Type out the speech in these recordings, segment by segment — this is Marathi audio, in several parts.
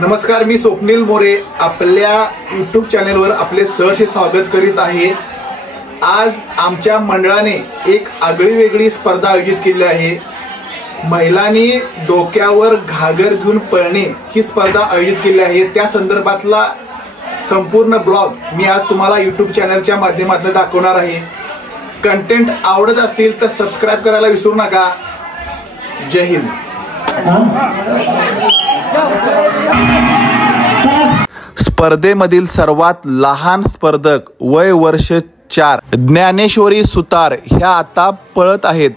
नमस्कार, मी स्वप्नील मोरे आपल्या यूट्यूब चॅनलवर आपले सहर्ष स्वागत करीत आहे। आज आमच्या मंडळाने एक आगळी वेगळी स्पर्धा आयोजित केली आहे। महिलांनी डोक्यावर घागर घेऊन पळणे ही स्पर्धा आयोजित केली आहे। त्या संदर्भातला संपूर्ण ब्लॉग मी आज तुम्हाला यूट्यूब चॅनलच्या माध्यमातून दाखवणार आहे। कंटेंट आवडत असतील तर सबस्क्राइब करायला विसरू नका। जय हिंद। स्पर्धेमधील सर्वात लहान स्पर्धक वय वर्ष 4 ज्ञानेश्वरी सुतार ह्या आता पळत आहेत।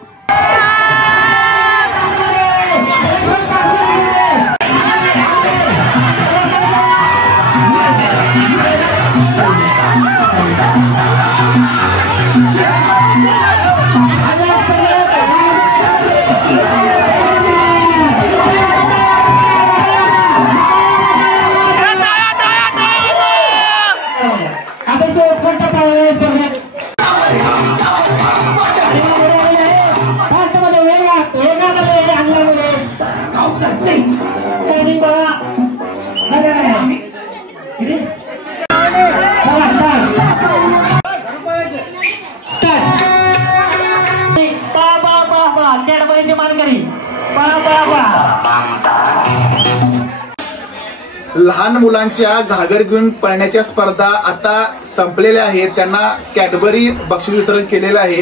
लहान मुलांच्या घागर घेऊन पळण्याच्या स्पर्धा आता संपलेल्या आहेत। त्यांना कॅडबरी बक्षीस वितरण केलेलं आहे।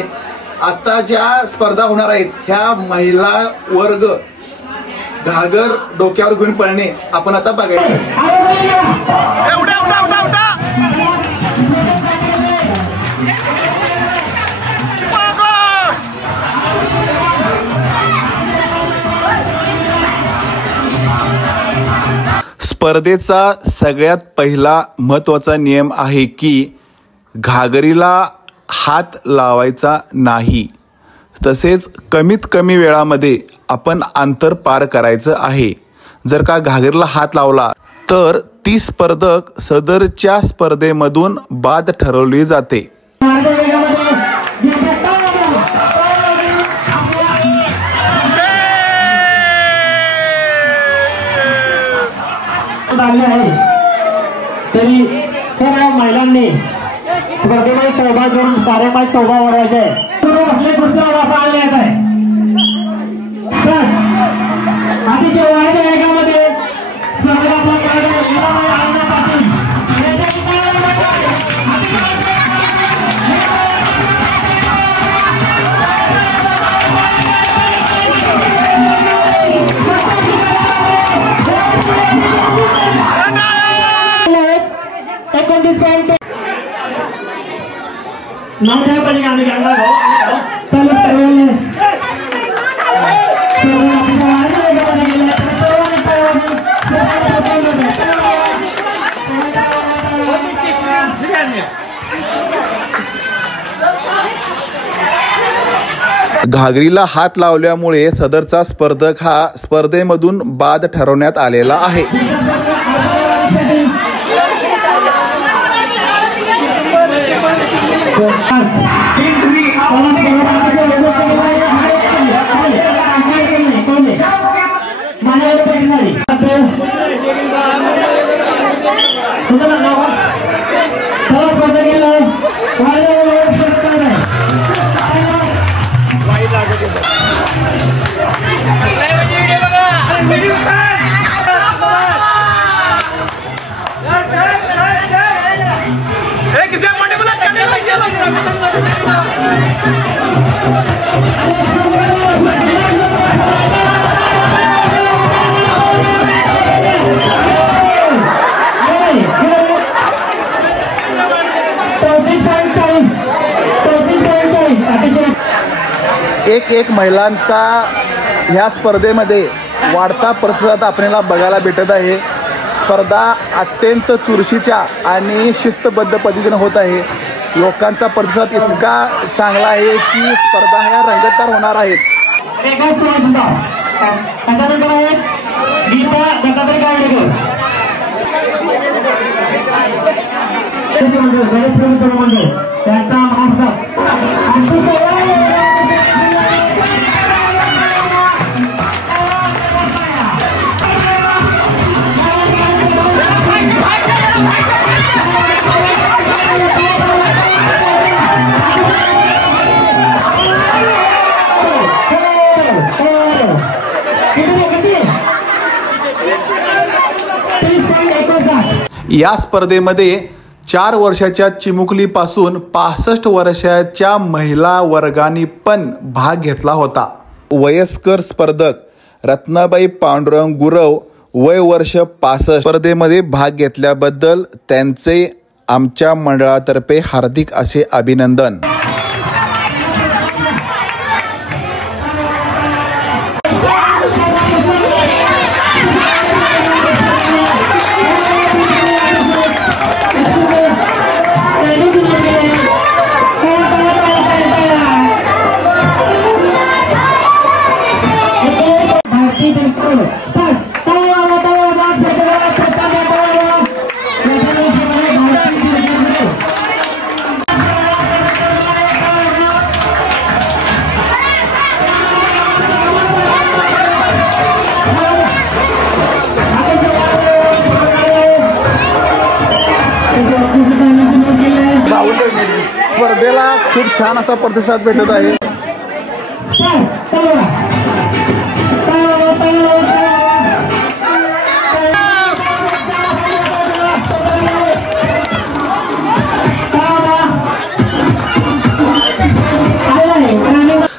आता ज्या स्पर्धा होणार आहेत ह्या महिला वर्ग घागर डोक्यावर घेऊन पळणे आपण आता बघायचं। स्पर्धेचा सगळ्यात पहिला महत्त्वाचा नियम आहे की घागरीला हात लावायचा नाही। तसेच कमीत कमी वेळामध्ये आपण अंतर पार करायचं आहे। जर का घागरीला हात लावला तर ती स्पर्धक सदरच्या स्पर्धेमधून बाद ठरवली जाते। तरी सर्व महिलांनी स्पर्धेमध्ये सहभाग घेऊन कार्यक्रमात सहभाग वाढवायचा आहे। सर्व आपले खुर्च्या वापा आले आहे। आधीच्या वयाच्या वेगामध्ये घागरीला हात लावल्यामुळे सदरचा स्पर्धक हा स्पर्धेमधून बाद ठरवण्यात आलेला आहे। एक महिलांचा ह्या स्पर्धेमध्ये वाढता प्रतिसाद आपल्याला बघायला भेटत आहे। स्पर्धा अत्यंत चुरशीच्या आणि शिस्तबद्ध पद्धतीने होत आहे। लोकांचा प्रतिसाद इतका चांगला आहे की स्पर्धा ह्या रंगतदार होणार आहेत। या स्पर्धेमध्ये 4 वर्षाच्या चिमुकलीपासून 65 वर्षाच्या महिला वर्गाने पण भाग घेतला होता। वयस्कर स्पर्धक रत्नाबाई पांडुरंग गुरव वय वर्ष 65 स्पर्धेमध्ये भाग घेतल्याबद्दल त्यांचे आमच्या मंडळातर्फे हार्दिक असे अभिनंदन। स्पर्धेला खूप छान असा प्रतिसाद भेटत आहे।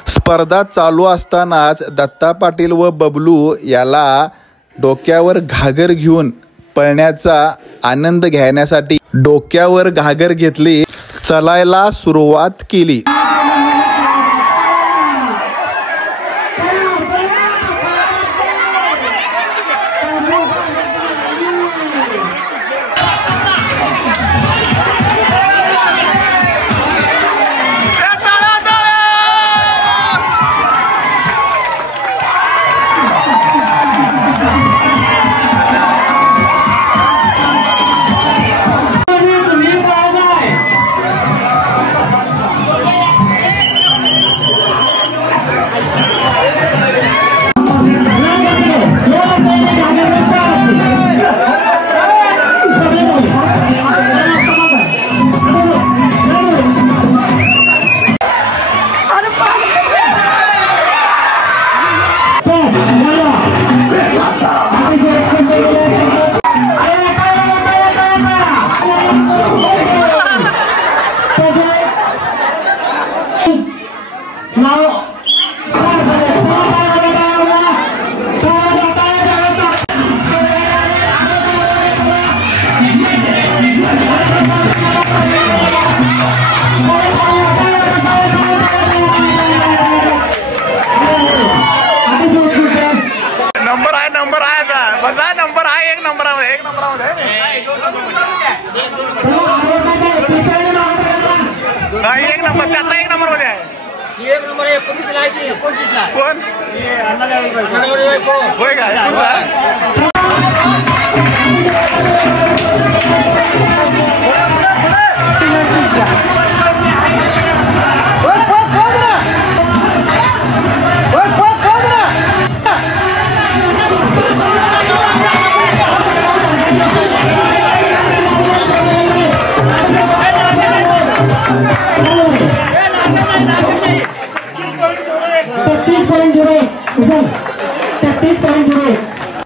स्पर्धा चालू असतानाच दत्ता पाटील व बबलू याला डोक्यावर घागर घेऊन पळण्याचा आनंद घेण्यासाठी डोक्यावर घागर घेतली, चलायला सुरुवात केली।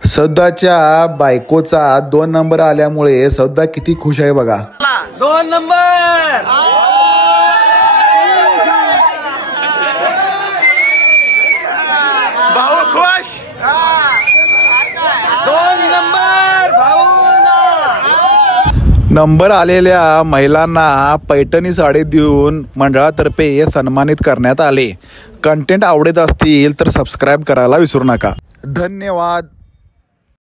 सौदाच्या बायकोचा 2 नंबर आल्यामुळे सौदा किती खुश आहे बघा। 2 नंबर भाऊ खुश। 2 नंबर भाऊ। नंबर आलेल्या महिलांना पैठणी साडी देऊन मंडळातर्फे सन्मानित करण्यात आले। कंटेंट आवडत असतील तर सबस्क्राइब करायला विसरू नका। धन्यवाद।